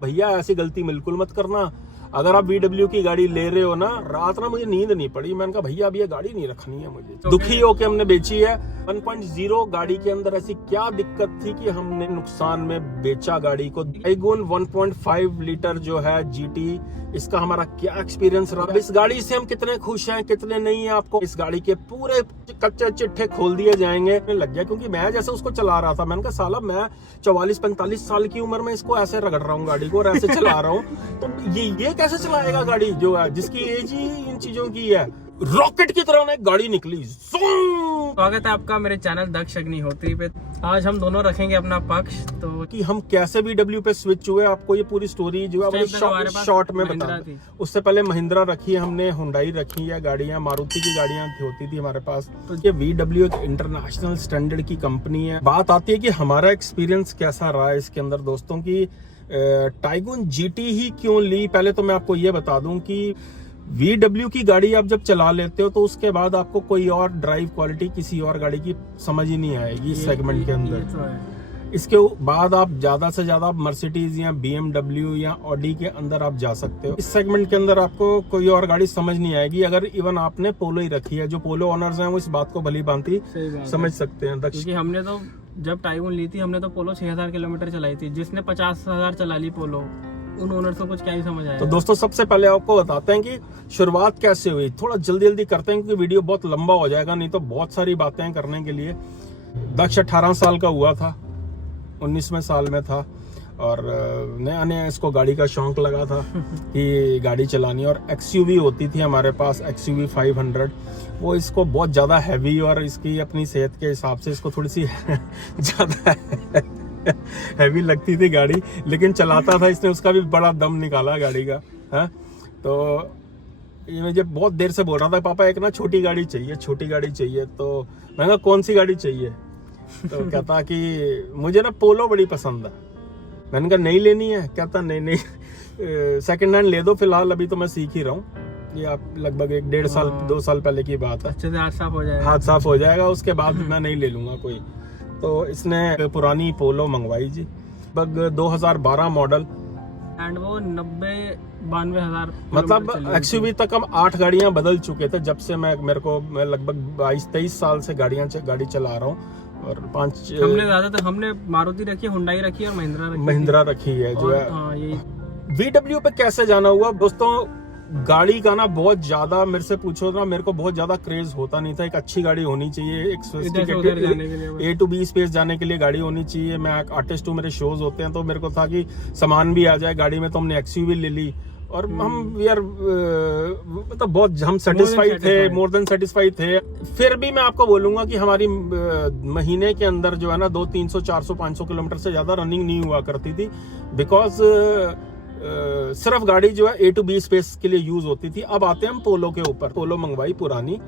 भैया ऐसी गलती बिल्कुल मत करना। अगर आप VW की गाड़ी ले रहे हो ना, रात ना मुझे नींद नहीं पड़ी, मैंने कहा भैया अब ये गाड़ी नहीं रखनी है मुझे। दुखी होके हमने बेची है। 1.0 गाड़ी के अंदर ऐसी क्या दिक्कत थी कि हमने नुकसान में बेचा गाड़ी को। टाइगून 1.5 लीटर जो है GT, इसका हमारा क्या एक्सपीरियंस रहा, इस गाड़ी से हम कितने खुश हैं कितने नहीं है, आपको इस गाड़ी के पूरे कच्चे चिट्ठे खोल दिए जाएंगे। लग गया क्योंकि मैं जैसे उसको चला रहा था, मैंने कहा साला मैं 44-45 साल की उम्र में इसको ऐसे रगड़ रहा हूँ गाड़ी को और ऐसे चला रहा हूँ, तो ये कैसे चलाएगा गाड़ी जो है जिसकी एज ही इन चीजों की है। रॉकेट की तरह एक गाड़ी निकली। स्वागत है आपका मेरे चैनल दक्ष अग्निहोत्री पे। आज हम दोनों रखेंगे अपना पक्ष, तो कि हम कैसे VW पे स्विच हुए, आपको ये पूरी स्टोरी जो है शॉर्ट में बता। उससे पहले महिंद्रा रखी है हमने, हुंडई रखी है गाड़ियां, मारुति की गाड़ियां होती थी हमारे पास। तो ये VW एक इंटरनेशनल स्टैंडर्ड की कंपनी है। बात आती है कि हमारा एक्सपीरियंस कैसा रहा है इसके अंदर दोस्तों की। टाइगून GT ही क्यों ली, पहले तो मैं आपको ये बता दूं कि VW की गाड़ी आप जब चला लेते हो तो उसके बाद आपको कोई और ड्राइव क्वालिटी किसी और गाड़ी की समझ ही नहीं आएगी इस सेगमेंट के अंदर। तो इसके बाद आप ज्यादा से ज्यादा मर्सिडीज या BMW या ऑडी के अंदर आप जा सकते हो। इस सेगमेंट के अंदर आपको कोई और गाड़ी समझ नहीं आएगी। अगर इवन आपने पोलो ही रखी है, जो पोलो ऑनर्स हैं वो इस बात को भली भांति समझ सकते हैं। क्योंकि हमने तो जब टाइगून ली थी हमने तो पोलो 6000 किलोमीटर चलाई थी, जिसने 50,000 चला ली पोलो, उन ओनर्स को कुछ क्या ही समझ आया। तो दोस्तों सबसे पहले आपको बताते हैं कि शुरुआत कैसे हुई। थोड़ा जल्दी करते हैं क्योंकि वीडियो बहुत लंबा हो जाएगा, नहीं तो बहुत सारी बातें करने के लिए। दक्ष 18 साल का हुआ था, 19वें साल में था और नया नया इसको गाड़ी का शौक लगा था कि गाड़ी चलानी। और XUV होती थी हमारे पास, XUV 500, वो इसको बहुत ज़्यादा हैवी और इसकी अपनी सेहत के हिसाब से इसको थोड़ी सी ज़्यादा हैवी लगती थी गाड़ी, लेकिन चलाता था इसने, उसका भी बड़ा दम निकाला गाड़ी का है। तो ये मुझे बहुत देर से बोल रहा था पापा एक ना छोटी गाड़ी चाहिए, छोटी गाड़ी चाहिए। तो मैंने कहा कौन सी गाड़ी चाहिए, तो कहता कि मुझे ना पोलो बड़ी पसंद है। मैंने कहा नहीं लेनी है, कहता नहीं सेकंड हैंड ले दो फिलहाल, अभी तो मैं सीख ही रहा हूँ। ये आप लगभग 1-1.5 साल 2 साल पहले की बात है। अच्छे से हाथ साफ हो जाएगा, हाथ साफ हो जाएगा, उसके बाद मैं नहीं ले लूंगा कोई। तो इसने पुरानी पोलो मंगवाई जी, लगभग 2012 मॉडल, एंड वो 90-92 हजार, मतलब XUV तक हम 8 गाड़ियां बदल चुके थे जब से मैं लगभग 22-23 साल से गाड़ी चला रहा हूँ। और 5 हमने मारुति रखी है, हुंडई रखी है और महिंद्रा रखी है जो है। VW पे कैसे जाना हुआ दोस्तों, गाड़ी का ना बहुत ज्यादा मेरे से पूछो ना, मेरे को बहुत ज्यादा क्रेज होता नहीं था। एक अच्छी गाड़ी होनी चाहिए, एक A to B स्पेस जाने के लिए गाड़ी होनी चाहिए। मैं आर्टिस्ट हूँ, मेरे शोज होते हैं, तो मेरे को था कि सामान भी आ जाए गाड़ी में, तो हमने XUV ले ली। और हम यार मतलब बहुत हम सेटिस्फाइड थे, मोर देन सेटिस्फाइड थे। फिर भी मैं आपको बोलूंगा कि हमारी महीने के अंदर जो है ना 200, 300, 400, 500 किलोमीटर से ज्यादा रनिंग नहीं हुआ करती थी, बिकॉज सिर्फ गाड़ी जो है A to B स्पेस के लिए यूज होती थी। अब आते हैं हम पोलो के ऊपर। पोलो मंगवाई पुरानी,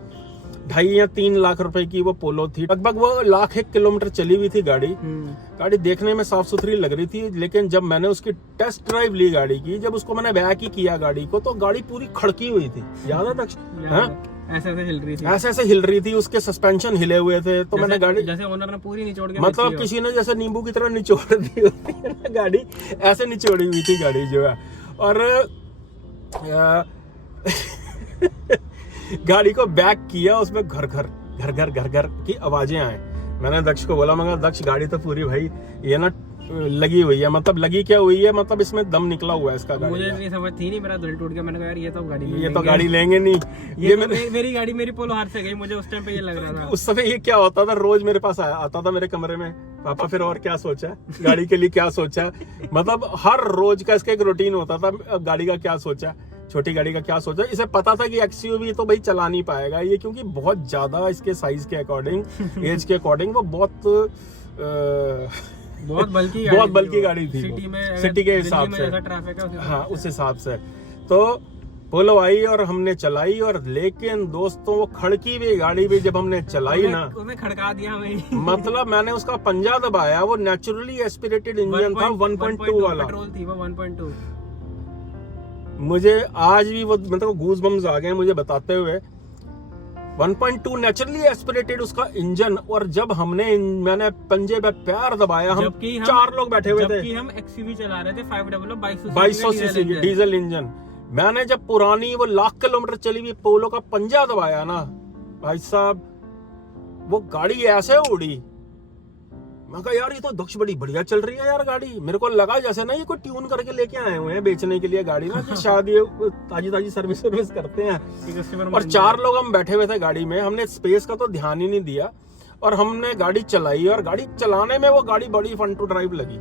2.5 या 3 लाख रुपए की वो पोलो थी। लगभग वो 1,01,000 किलोमीटर चली हुई थी गाड़ी। गाड़ी देखने में साफ सुथरी लग रही थी, लेकिन जब मैंने उसकी टेस्ट ड्राइव ली गाड़ी की, जब उसको मैंने बैक ही किया गाड़ी को, तो गाड़ी पूरी खड़की हुई थी। याद है दक्ष? ऐसे हिल रही थी, उसके सस्पेंशन हिले हुए थे। तो मैंने गाड़ी जैसे ओनर ने पूरी निचोड़ के, मतलब किसी ने जैसे नींबू की तरह निचोड़ दी होती है ना गाड़ी, ऐसे निचोड़ी हुई थी गाड़ी जो है। और गाड़ी को बैक किया, उसमें घर घर की आवाजें आए। मैंने दक्ष को बोला, मगर दक्ष गाड़ी तो पूरी भाई ये ना लगी हुई है, मतलब लगी क्या हुई है, मतलब इसमें दम निकला हुआ है इसका। गाड़ी मुझे नहीं समझ थी, नहीं मेरा दिल टूट गया। मैंने कहा यार ये तो गाड़ी लेंगे नहीं। ये मेरी गाड़ी, मेरी पोलो हाथ से गई। मुझे उस टाइम पे ये लग रहा था। उस समय ये क्या होता था, रोज मेरे पास आता था मेरे कमरे में, पापा फिर और क्या सोचा गाड़ी के लिए, क्या सोचा, मतलब हर रोज का इसका एक रूटीन होता था। गाड़ी का क्या सोचा, छोटी गाड़ी का क्या सोचा। इसे पता था कि XUV तो भाई चला नहीं पाएगा ये, क्योंकि बहुत ज्यादा इसके साइज के अकॉर्डिंग, एज के अकॉर्डिंग वो बहुत बल्कि गाड़ी थी सिटी के हिसाब से। हाँ, उस हिसाब से। तो पोलो आई और हमने चलाई, और लेकिन दोस्तों वो खड़की हुई गाड़ी भी जब हमने चलाई ना, उन्हें खड़का दिया मतलब मैंने उसका पंजा दबाया। वो नेचुरली एस्पिरेटेड इंजन था, 1.2 वाला, पेट्रोल थी वो 1.2। मुझे आज भी वो मतलब गूज बम्स आ गए मुझे बताते हुए 1.2 नेचुरली एस्पिरेटेड उसका इंजन, और जब मैंने पंजे पे पैर दबाया, हम 4 लोग बैठे हुए थे, जबकि हम XUV चला रहे थे 2200 सीसी डीजल इंजन। मैंने जब पुरानी वो लाख किलोमीटर चली हुई पोलो का पंजा दबाया ना भाई साहब, वो गाड़ी ऐसे उड़ी। मैं कहा यार ये तो दक्ष बड़ी बढ़िया चल रही है यार गाड़ी। मेरे को लगा जैसे ना ये कोई ट्यून करके लेके आए हुए हैं बेचने के लिए गाड़ी ना, कि शायद ये ताजी सर्विस करते हैं। और 4 लोग हम बैठे हुए थे गाड़ी में, हमने स्पेस का तो ध्यान ही नहीं दिया और हमने गाड़ी चलाई, और गाड़ी चलाने में वो गाड़ी बड़ी फन टू ड्राइव लगी,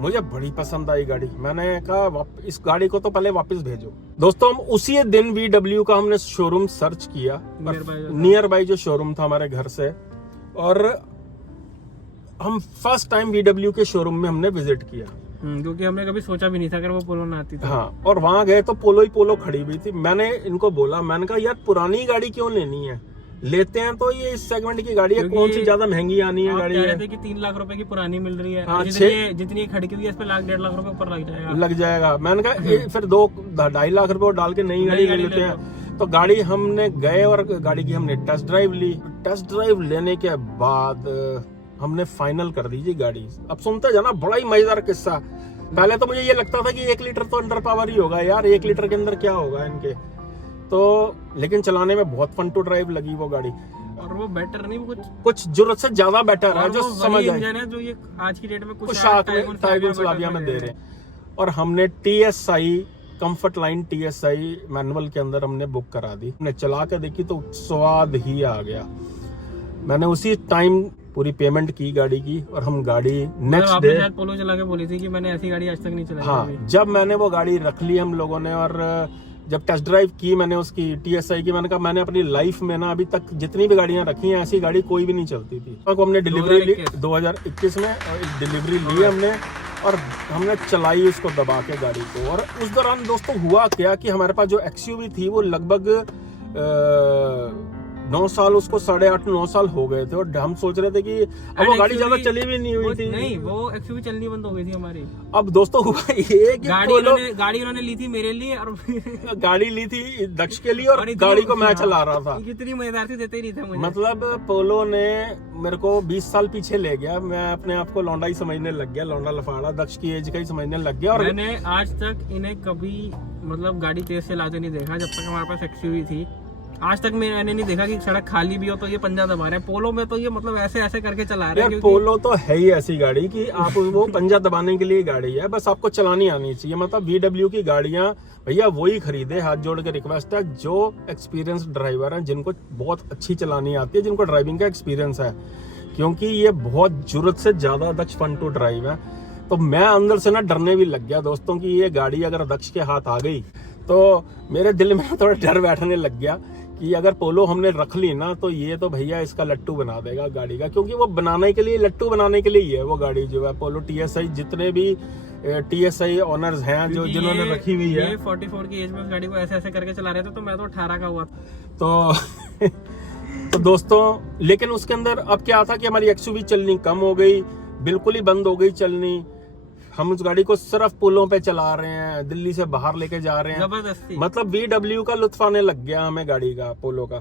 मुझे बड़ी पसंद आई गाड़ी। मैंने कहा इस गाड़ी को तो पहले वापस भेजो। दोस्तों हम उसी दिन VW का हमने शोरूम सर्च किया, नियर बाई जो शोरूम था हमारे घर से, और हम फर्स्ट टाइम VW के शोरूम में हमने विजिट किया, क्योंकि हमने कभी सोचा भी नहीं था अगर वो पोलो ना आती तो। हाँ, और वहां गए तो पोलो ही पोलो खड़ी हुई थी। मैंने इनको बोला, मैंने कहा यार पुरानी गाड़ी क्यों लेनी है, लेते हैं तो ये इस सेगमेंट की गाड़ी है, कौन सी ज्यादा महंगी आनी है गाड़ी है। कि 3 लाख रुपए की पुरानी मिल रही है, हाँ, जितनी खड़की हुई है इस पे 1.5 लाख रुपए ऊपर लग जाएगा। मैंने कहा फिर 2-2.5 लाख रुपए डाल के नई गाड़ी ले लेते हैं। तो गाड़ी हमने गए और गाड़ी की हमने टेस्ट ड्राइव ली। टेस्ट ड्राइव लेने के बाद हमने फाइनल कर दी जी गाड़ी। अब सुनते जाना, बड़ा ही मजेदार किस्सा। पहले तो मुझे ये लगता था कि 1 लीटर तो अंडर पावर ही होगा यार, 1 लीटर के अंदर क्या होगा इनके, तो लेकिन चलाने में बहुत फन टू ड्राइव लगी वो गाड़ी। और वो बेटर नहीं, कुछ जरूरत से ज्यादा बेटर है, जो समझ आए, जो ये आज की डेट में कुछ टाइगन स्लाविया में दे रहे हैं। और हमने TSI comfort line TSI manual के अंदर हमने बुक करा दी। हमने चला के देखी तो स्वाद ही आ गया। मैंने उसी टाइम पूरी पेमेंट की गाड़ी की, और हम गाड़ी नेक्स्ट डे पोलो चला के बोली थी कि मैंने ऐसी गाड़ी आज तक नहीं चलाई। हाँ, जब मैंने वो गाड़ी रख ली हम लोगों ने, और जब टेस्ट ड्राइव की मैंने उसकी TSI की, मैंने कहा मैंने अपनी लाइफ में ना अभी तक जितनी भी गाड़ियां रखी हैं ऐसी गाड़ी कोई भी नहीं चलती थी। तो हमने डिलीवरी ली 2021 में, और डिलीवरी ली हमने, और हमने चलाई उसको दबा के गाड़ी को। और उस दौरान दोस्तों हुआ क्या कि हमारे पास जो XUV थी वो लगभग 9 साल, उसको 8.5-9 साल हो गए थे, और हम सोच रहे थे कि अब वो गाड़ी ज्यादा चली भी नहीं हुई थी। नहीं, वो XUV चलनी बंद हो गई थी हमारी। अब दोस्तों हुआ ये कि गाड़ी उन्होंने ली थी मेरे लिए, और गाड़ी ली थी दक्ष के लिए, और गाड़ी को मैं चला रहा था। कितनी मजेदार थी, देते ही नहीं था मुझे। मतलब पोलो ने मेरे को 20 साल पीछे ले गया। मैं अपने आप को लौंडा ही समझने लग गया, लौंडा लफाड़ा, दक्ष की एज का ही समझने लग गया। और मैंने आज तक इन्हें कभी मतलब गाड़ी तेज से लाते नहीं देखा। जब तक हमारे पास XUV थी आज तक मैंने नहीं देखा कि सड़क खाली भी हो तो ये पंजा दबा रहे हैं। पोलो में तो ये मतलब ऐसे ऐसे करके चला रहे हैं। यार पोलो तो है ही ऐसी गाड़ी कि आप वो पंजा दबाने के लिए गाड़ी है, बस आपको चलानी आनी चाहिए। मतलब VW की गाड़ियां भैया वही खरीदे, हाथ जोड़ के रिक्वेस्ट है, जो एक्सपीरियंस ड्राइवर हैं, जिनको बहुत अच्छी चलानी आती है, जिनको ड्राइविंग का एक्सपीरियंस है, क्योंकि ये बहुत जरूरत से ज्यादा दक्ष फन टू ड्राइव है। तो मैं अंदर से ना डरने भी लग गया दोस्तों कि ये गाड़ी अगर दक्ष के हाथ आ गई तो मेरे दिल में थोड़ा डर बैठने लग गया कि अगर पोलो हमने रख ली ना तो ये तो भैया इसका लट्टू बना देगा गाड़ी का, क्योंकि वो बनाने के लिए, लट्टू बनाने के लिए ही है वो गाड़ी जो है पोलो TSI। जितने भी TSI ऑनर्स हैं जो जिन्होंने रखी हुई है, 44 की एज में उस गाड़ी को ऐसे ऐसे करके चला रहे थे, तो मैं तो 18 का हुआ तो दोस्तों, लेकिन उसके अंदर अब क्या था कि हमारी XUV चलनी कम हो गई, बिल्कुल ही बंद हो गई चलनी। हम उस गाड़ी को सिर्फ पुलों पे चला रहे हैं, दिल्ली से बाहर लेके जा रहे हैं, जबरदस्ती। मतलब VW का लुत्फ आने लग गया हमें गाड़ी का, पोलो का।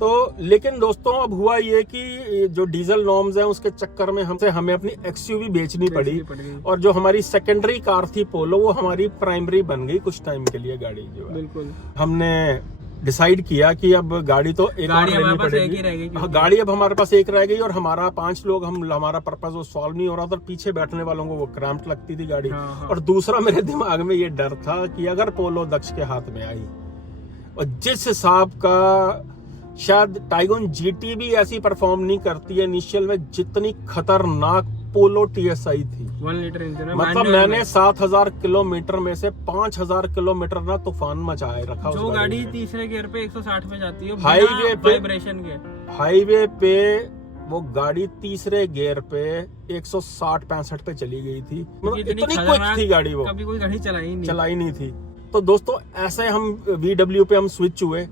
तो लेकिन दोस्तों अब हुआ ये कि जो डीजल नॉर्म्स हैं उसके चक्कर में हमें अपनी XUV बेचनी पड़ी, और जो हमारी सेकेंडरी कार थी पोलो, वो हमारी प्राइमरी बन गई कुछ टाइम के लिए गाड़ी जो है। बिल्कुल हमने डिसाइड किया कि अब गाड़ी तो एक और लेनी पड़ेगी। गाड़ी अब हमारे पास एक रह गई, और हमारा 5 लोग, हमारा पर्पस वो सॉल्व नहीं हो रहा था। पीछे बैठने वालों को वो क्रैम्प लगती थी गाड़ी। और दूसरा मेरे दिमाग में ये डर था कि अगर पोलो दक्ष के हाथ में आई, और जिस हिसाब का शायद टाइगन GT भी ऐसी परफॉर्म नहीं करती है इनिशियल में, जितनी खतरनाक पोलो TSI थी। 1 लीटर इंजन है, मतलब मैंने 7000 किलोमीटर में से 5000 किलोमीटर ना तूफान मचाए रखा। जो गाड़ी तीसरे गियर पे 160 पे जाती है हाईवे पे, वाइब्रेशन के हाईवे पे वो गाड़ी तीसरे गियर पे 160-65 पे चली गई थी। मतलब इतनी क्विक थी गाड़ी, वो कभी कोई गाड़ी चलाई नहीं थी। तो दोस्तों ऐसे हम VW पे हम स्विच हुए।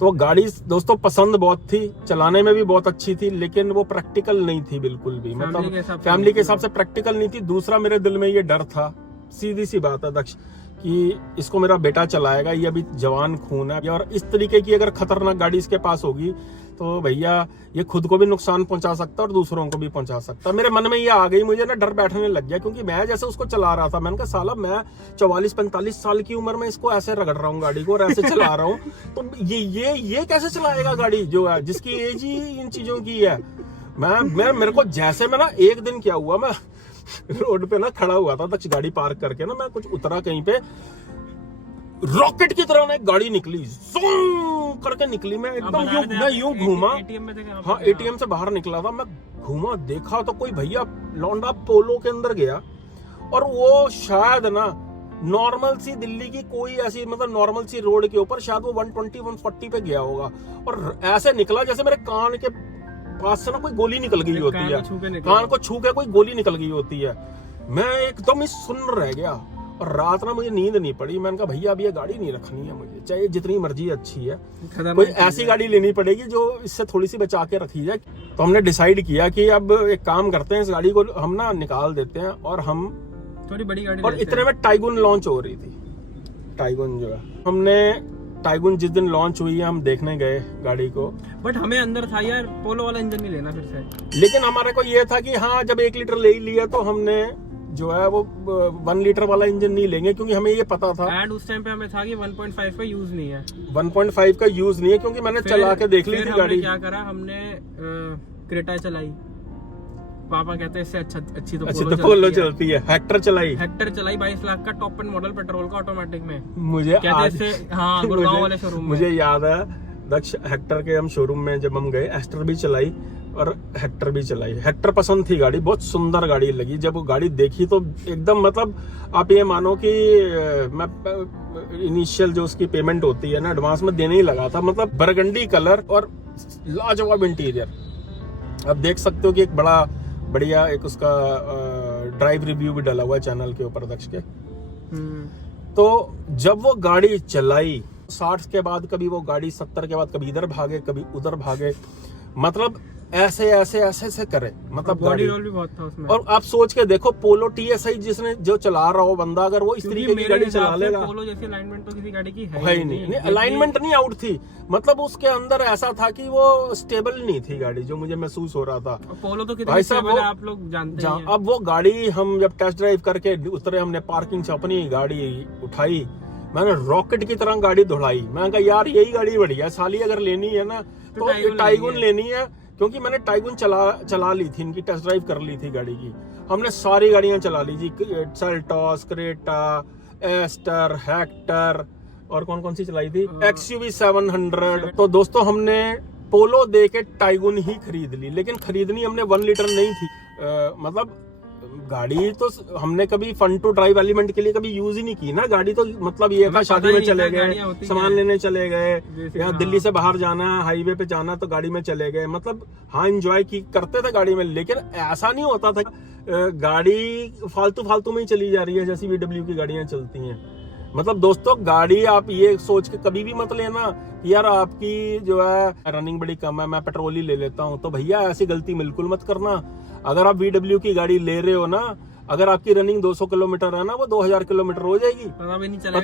तो गाड़ी दोस्तों पसंद बहुत थी, चलाने में भी बहुत अच्छी थी, लेकिन वो प्रैक्टिकल नहीं थी बिल्कुल भी। मतलब फैमिली के हिसाब से प्रैक्टिकल नहीं थी। दूसरा मेरे दिल में ये डर था सीधी सी बात है दक्ष कि इसको मेरा बेटा चलाएगा, ये अभी जवान खून है, और इस तरीके की अगर खतरनाक गाड़ी इसके पास होगी तो भैया ये खुद को भी नुकसान पहुंचा सकता है और दूसरों को भी पहुंचा सकता है। मेरे मन में ये आ गई, मुझे ना डर बैठने लग गया, क्योंकि मैं जैसे उसको चला रहा था, मैंने कहा साला मैं 44-45 साल की उम्र में इसको ऐसे रगड़ रहा हूँ गाड़ी को और ऐसे चला रहा हूँ, तो ये कैसे चलाएगा गाड़ी जो है, जिसकी एज ही इन चीजों की है। मेरे को जैसे मैं ना, एक दिन क्या हुआ, मैं रोड पे ना खड़ा हुआ था, दक्ष गाड़ी पार्क करके ना, मैं कुछ उतरा कहीं पे, रॉकेट की तरह ना एक गाड़ी निकली, ज़ूम करके निकली, मैं एकदम यूं घूमा। हाँ, एटीएम से बाहर निकला था, मैं घूमा, देखा तो कोई भैया लौंडा पोलो के अंदर गया, और वो शायद ना नॉर्मल सी दिल्ली की कोई ऐसी, मतलब नॉर्मल सी रोड के ऊपर शायद वो 120-140 पे गया होगा, और ऐसे निकला जैसे मेरे कान के पास से ना कोई गोली निकल गई होती है, कान को छू के कोई गोली निकल गई होती है। मैं एकदम ही सुन्न रह गया, और रात ना मुझे नींद नहीं पड़ी। मैंने कहा भैया अब ये गाड़ी नहीं रखनी है मुझे, चाहे जितनी मर्जी अच्छी है, कोई ऐसी गाड़ी लेनी पड़ेगी जो इससे थोड़ी सी बचा के रखी जाए। तो हमने डिसाइड किया कि अब एक काम करते हैं, इस गाड़ी को हम ना निकाल देते हैं और हम थोड़ी बड़ी गाड़ी, और इतने में टाइगुन लॉन्च हो रही थी। टाइगुन जो है, हमने टाइगुन जिस दिन लॉन्च हुई है हम देखने गए गाड़ी को, बट हमें अंदर था यार पोलो वाला इंजन नहीं लेना फिर से, लेकिन हमारे को ये था कि हाँ जब 1 लीटर ले ही लिया तो हमने जो है वो 1 लीटर वाला इंजन नहीं लेंगे, क्योंकि हमें ये पता था, एंड उस टाइम पे हमें था कि 1.5 का यूज नहीं है, 1.5 का यूज नहीं है, क्योंकि मैंने चला के देख ली थी गाड़ी। क्या करा हमने, क्रेटा चलाई, पापा कहते हैं इससे अच्छी तो पोलो चलती है। हेक्टर चलाई 22 लाख का टॉप एंड मॉडल पेट्रोल का ऑटोमेटिक में, मुझे आज हाँ गुड़गांव वाले शोरूम में मुझे याद है दक्ष, हेक्टर के हम शोरूम में जब हम गए, एस्टर भी चलाई और हेक्टर भी चलाई। हेक्टर पसंद थी गाड़ी, बहुत सुंदर गाड़ी लगी। जब वो गाड़ी देखी तो एकदम, मतलब आप ये मानो कि मैं इनिशियल जो उसकी पेमेंट होती है ना एडवांस में देने ही लगा था, मतलब बरगंडी कलर और लाजवाब इंटीरियर। आप देख सकते हो कि एक बड़ा बढ़िया एक उसका ड्राइव रिव्यू भी डाला हुआ है चैनल के ऊपर दक्ष के। तो जब वो गाड़ी चलाई 60 के बाद कभी वो गाड़ी 70 के बाद कभी इधर भागे कभी उधर भागे, मतलब ऐसे करे, मतलब बॉडी रोल भी बहुत था उसमें। और आप सोच के देखो पोलो TSI जिसने जो चला रहा हो बंदा, अगर वो इस तरीके की गाड़ी चला लेगा, पोलो जैसी अलाइनमेंट तो किसी गाड़ी की है ही नहीं। अलाइनमेंट नहीं आउट थी, मतलब उसके अंदर ऐसा था कि वो स्टेबल नहीं थी गाड़ी, जो मुझे महसूस हो रहा था। पोलो तो कितनी स्टेबल है आप लोग जानते हैं। अब वो गाड़ी हम जब टेस्ट ड्राइव करके उतरे, हमने पार्किंग से अपनी गाड़ी उठाई, मैंने रॉकेट की तरह गाड़ी दौड़ाई। मैंने कहा यार यही गाड़ी बढ़िया, साली अगर लेनी है ना तो टाइगुन लेनी है, क्योंकि मैंने टाइगुन चला ली थी, इनकी टेस्ट ड्राइव कर ली थी गाड़ी की। हमने सारी गाड़ियां चला ली जी, सेल्टॉस, क्रेटा, एस्टर, हेक्टर, और कौन कौन सी चलाई थी, XUV 700। तो दोस्तों हमने पोलो दे के टाइगुन ही खरीद ली, लेकिन खरीदनी हमने 1 लीटर नहीं थी। मतलब गाड़ी तो हमने कभी फन टू ड्राइव एलिमेंट के लिए कभी यूज ही नहीं की ना गाड़ी, तो मतलब ये था शादी में चले गए, सामान लेने चले गए, या दिल्ली से बाहर जाना है, हाईवे पे जाना तो गाड़ी में चले गए, मतलब हाँ एंजॉय करते थे गाड़ी में। लेकिन ऐसा नहीं होता था गाड़ी फालतू में ही चली जा रही है जैसी VW की गाड़ियां चलती हैं। मतलब दोस्तों गाड़ी आप ये सोच के कभी भी मत लेना कि यार आपकी जो है रनिंग बड़ी कम है, मैं पेट्रोल ही ले लेता हूँ, तो भैया ऐसी गलती बिल्कुल मत करना। अगर आप VW की गाड़ी ले रहे हो ना, अगर आपकी रनिंग 200 किलोमीटर है ना, वो 2000 किलोमीटर हो जाएगी, पता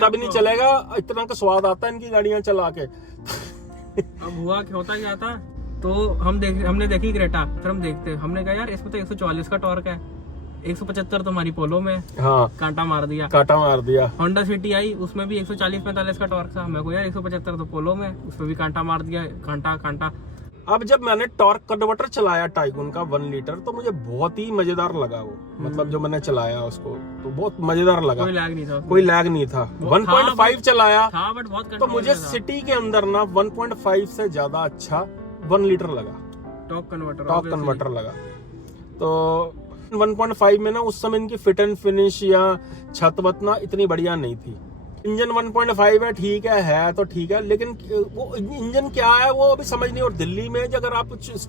भी नहीं चलेगा। इतना का स्वाद आता है इनकी गाड़ियां चला के। अब हुआ होता क्या था, तो हमने देखी क्रेटा, फिर हमने कहा यार इसमें तो 144 का टॉर्क है, 175 तो हमारी पोलो में, हाँ कांटा मार दिया। होंडा सिटी आई, उसमें भी 140-45 का टॉर्क था, मैं को यार 175 तो पोलो में, उसमें भी कांटा मार दिया, कांटा। अब जब मैंने टॉर्क कन्वर्टर चलाया टाइगुन का 1 लीटर, तो मुझे बहुत ही मजेदार लगा वो, मतलब जो मैंने चलाया उसको तो बहुत मजेदार लगा, कोई लैग नहीं था। 1.5 चलाया था, बट बहुत तो मुझे सिटी के अंदर ना 1.5 से ज्यादा अच्छा 1 लीटर लगा, टॉप कन्वर्टर लगा। तो 1.5 में ना उस समय इनकी फिट एंड फिनिश या छत वत ना इतनी बढ़िया नहीं थी। इंजन 1.5 है, ठीक है तो ठीक है, लेकिन वो इंजन क्या है वो अभी समझ नहीं। और दिल्ली में अगर आप कुछ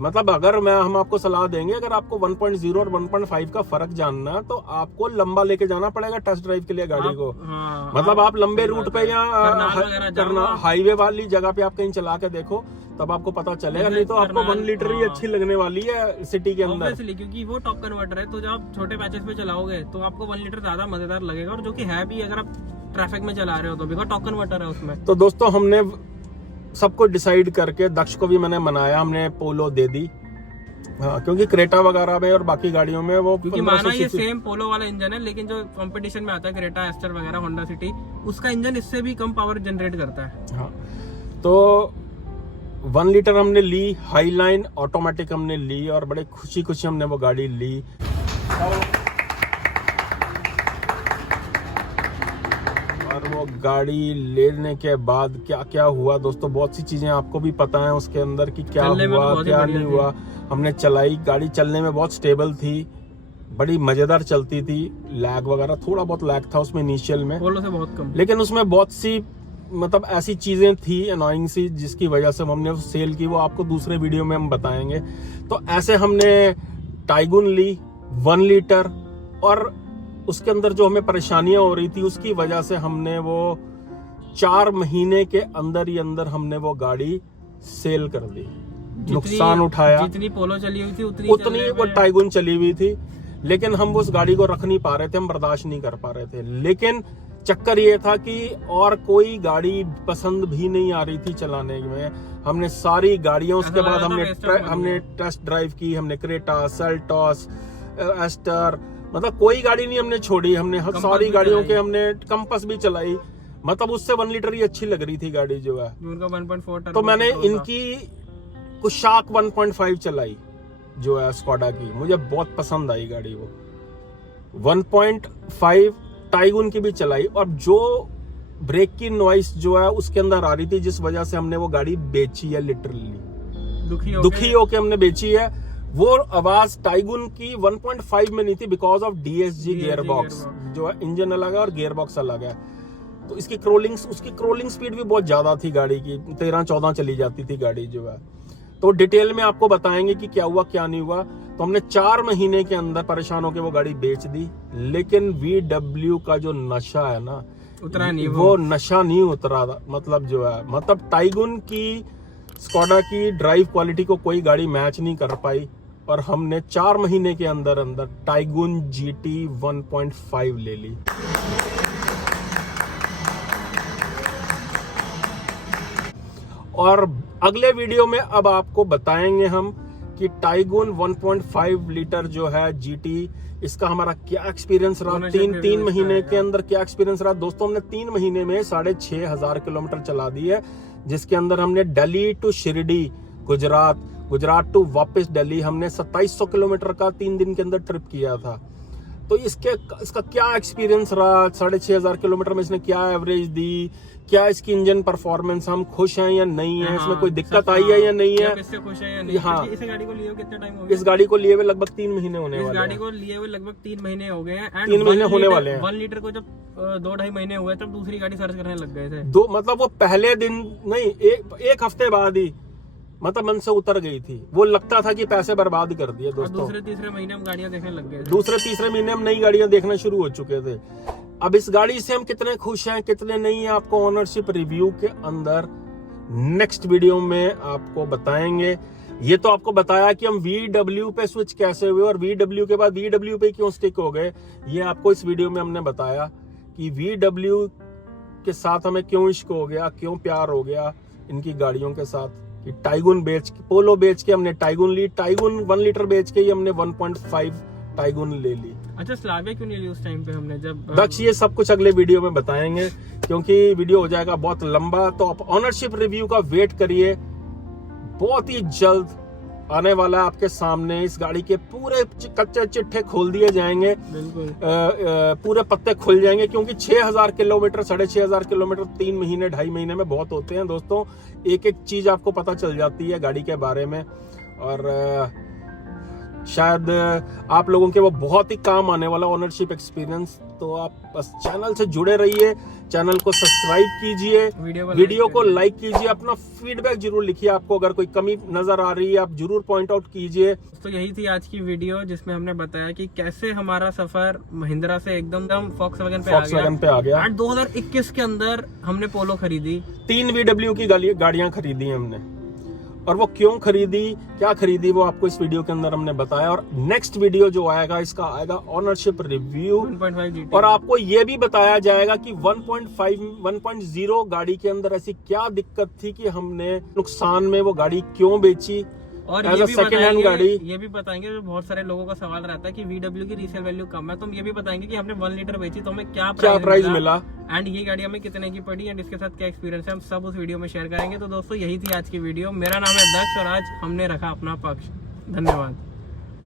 मतलब अगर हम आपको सलाह देंगे, अगर आपको 1.0 और 1.5 का फर्क जानना, तो आपको लंबा लेके जाना पड़ेगा टेस्ट ड्राइव के लिए गाड़ी को। मतलब आप लंबे रूट पे या करना हाईवे वाली जगह पे आप कहीं चला के देखो, तब आपको पता चलेगा, नहीं तो आपको 1 लीटर ही अच्छी लगने वाली है सिटी के अंदर। Obviously, क्योंकि वो टॉप कन्वर्टर है, तो जब आप छोटे पैचेस पे चलाओगे तो आपको 1 लीटर ज्यादा मजेदार लगेगा, और जो कि है भी अगर आप ट्रैफिक में चला रहे हो तो बिकॉज टॉप कन्वर्टर है उसमें। तो दोस्तों हमने सबको डिसाइड करके, दक्ष को भी मैंने मनाया, हमने पोलो दे दी। हाँ, क्योंकि क्रेटा वगैरह में और बाकी गाड़ियों में वो क्योंकि माना ये सेम पोलो वाला इंजन है, लेकिन जो कंपटीशन में आता है क्रेटा, एस्टर वगैरह, होंडा सिटी, उसका इंजन इससे भी कम पावर जनरेट करता है। हाँ, तो 1 लीटर हमने ली, हाई लाइन ऑटोमेटिक हमने ली, और बड़े खुशी खुशी हमने वो गाड़ी ली। और वो गाड़ी लेने के बाद क्या क्या हुआ दोस्तों, बहुत सी चीजें आपको भी पता है उसके अंदर कि क्या हुआ क्या नहीं हुआ। हमने चलाई, गाड़ी चलने में बहुत स्टेबल थी, बड़ी मजेदार चलती थी। लैग वगैरह थोड़ा बहुत लैग था उसमें इनिशियल में, पोलो से बहुत कम, लेकिन उसमें बहुत सी मतलब ऐसी चीजें थी अनोइंग सी, जिसकी वजह से हमने सेल की, वो आपको दूसरे वीडियो में हम बताएंगे। तो ऐसे हमने टाइगुन ली 1 लीटर, और उसके अंदर जो हमें परेशानियां हो रही थी उसकी वजह से हमने वो 4 महीने के अंदर ही अंदर हमने वो गाड़ी सेल कर दी। नुकसान उठाया, जितनी पोलो चली हुई थी उतनी वो टाइगुन चली हुई थी, लेकिन हम उस गाड़ी को रख नहीं पा रहे थे, हम बर्दाश्त नहीं कर पा रहे थे। लेकिन चक्कर ये था कि और कोई गाड़ी पसंद भी नहीं आ रही थी चलाने में। हमने सारी गाड़ियां, उसके बाद हमने टेस्ट ड्राइव की, हमने क्रेटा, सेल्टॉस, एस्टर, मतलब कोई गाड़ी नहीं हमने छोड़ी। हमने सारी गाड़ियों के, हमने कंपस भी चलाई, मतलब उससे 1 लीटर ही अच्छी लग रही थी गाड़ी जो है। उनका 1.4 तो मैंने इनकी कुशाक 1.5 चलाई जो है स्कोडा की, मुझे बहुत पसंद आई गाड़ी वो। 1.5 टाइगुन की भी चलाई, और जो ब्रेक की नॉइस जो है उसके अंदर आ रही थी, जिस वजह से हमने वो गाड़ी बेची है, लिटरली दुखी होके हमने बेची है। वो आवाज टाइगुन की 1.5 में नहीं थी, because of DSG gear box जो है, इंजन अलग है और गियर बॉक्स अलग है। तो उसकी क्रोलिंग स्पीड भी बहुत ज्यादा थी गाड़ी की, 13-14 चली जाती थी गाड़ी जो है। तो डिटेल में आपको बताएंगे कि क्या हुआ क्या नहीं हुआ। तो हमने 4 महीने के अंदर परेशान होकर वो गाड़ी बेच दी, लेकिन VW का जो नशा है ना, उतरा नहीं, वो नशा नहीं उतरा। मतलब जो है, मतलब टाइगुन की, स्कोडा की ड्राइव क्वालिटी को कोई गाड़ी मैच नहीं कर पाई, और हमने 4 महीने के अंदर अंदर टाइगुन GT 1.5 ले ली। और अगले वीडियो में अब आपको बताएंगे हम कि टाइगुन 1.5 लीटर जो है GT, इसका हमारा क्या एक्सपीरियंस रहा, तीन महीने के अंदर क्या एक्सपीरियंस रहा। दोस्तों हमने 3 महीने में 6,500 किलोमीटर चला दी है, जिसके अंदर हमने दिल्ली टू शिरडी, गुजरात टू वापस दिल्ली, हमने 2700 किलोमीटर का 3 दिन के अंदर ट्रिप किया था। तो इसका क्या एक्सपीरियंस रहा, 6,500 किलोमीटर में इसने क्या एवरेज दी, क्या इसकी इंजन परफॉर्मेंस, हम खुश हैं या नहीं है, इसमें कोई दिक्कत आई है या नहीं है, इससे खुश है या नहीं। हाँ, इस गाड़ी को लिए हुए कितना टाइम हो गया? इस गाड़ी को लिए हुए लगभग 3 महीने होने वाले हैं। इस गाड़ी को लिए हुए लगभग 3 महीने हो गए हैं, 3 महीने होने वाले हैं। 1 लीटर को जब 2-2.5 महीने हुए तब दूसरी गाड़ी सर्च करने लग गए थे। मतलब वो पहले दिन नहीं, एक हफ्ते बाद ही मतलब मन से उतर गई थी। वो लगता था कि पैसे बर्बाद कर दिए दोस्तों। दूसरे-तीसरे महीने हम गाड़ियां देखने लग गए थे। दूसरे-तीसरे महीने हम नई गाड़ियां देखना शुरू हो चुके थे। अब इस गाड़ी से हम कितने खुश हैं कितने नहीं है, आपको ओनरशिप रिव्यू के अंदर नेक्स्ट वीडियो में आपको बताएंगे। ये तो आपको बताया कि हम VW पे स्विच कैसे हुए और VW के बाद VW पे क्यों स्टिक हो गए, ये आपको इस वीडियो में हमने बताया कि VW के साथ हमें क्यों इश्क हो गया, क्यों प्यार हो गया इनकी गाड़ियों के साथ। कि टाइगुन पोलो बेच के हमने टाइगुन ली, टाइगुन 1 लीटर बेच के ही हमने 1.5 टाइगुन ले ली। अच्छा, स्लाविया क्यों नहीं ली उस टाइम पे हमने जब? दक्ष ये सब कुछ अगले वीडियो में बताएंगे, क्योंकि वीडियो हो जाएगा बहुत लंबा। तो आप ऑनरशिप रिव्यू का वेट करिए, बहुत ही जल्द आने वाला है आपके सामने। इस गाड़ी के पूरे कच्चे चिट्ठे खोल दिए जाएंगे, बिल्कुल पूरे पत्ते खुल जाएंगे, क्योंकि 6,000 किलोमीटर 6,500 किलोमीटर 3 महीने 2.5 महीने में बहुत होते हैं दोस्तों। एक एक चीज आपको पता चल जाती है गाड़ी के बारे में, और शायद आप लोगों के वो बहुत ही काम आने वाला ओनरशिप एक्सपीरियंस। तो आप बस चैनल से जुड़े रहिए, चैनल को सब्सक्राइब कीजिए, वीडियो को लाइक कीजिए, अपना फीडबैक जरूर लिखिए। आपको अगर कोई कमी नजर आ रही है आप जरूर पॉइंट आउट कीजिए। तो यही थी आज की वीडियो, जिसमें हमने बताया कि कैसे हमारा सफर महिंद्रा से एकदम फॉक्सवैगन पे आ गया। 2021 के अंदर हमने पोलो खरीदी, 3 VW की गाड़ियां खरीदी हमने, और वो क्यों खरीदी, क्या खरीदी, वो आपको इस वीडियो के अंदर हमने बताया। और नेक्स्ट वीडियो जो आएगा इसका आएगा ओनरशिप रिव्यू 1.5 GT। और आपको ये भी बताया जाएगा कि 1.0 गाड़ी के अंदर ऐसी क्या दिक्कत थी कि हमने नुकसान में वो गाड़ी क्यों बेची और एज ये अ भी सेकंड हैंड गाड़ी। ये भी बताएंगे, जो बहुत सारे लोगों का सवाल रहता है कि VW की रीसेल वैल्यू कम है, तो हम ये भी बताएंगे कि हमने 1 लीटर बेची तो हमें क्या प्राइस मिला एंड ये गाड़ी हमें कितने की पड़ी एंड इसके साथ क्या एक्सपीरियंस है, हम सब उस वीडियो में शेयर करेंगे। तो दोस्तों यही थी आज की वीडियो। मेरा नाम है दक्ष और आज हमने रखा अपना पक्ष। धन्यवाद।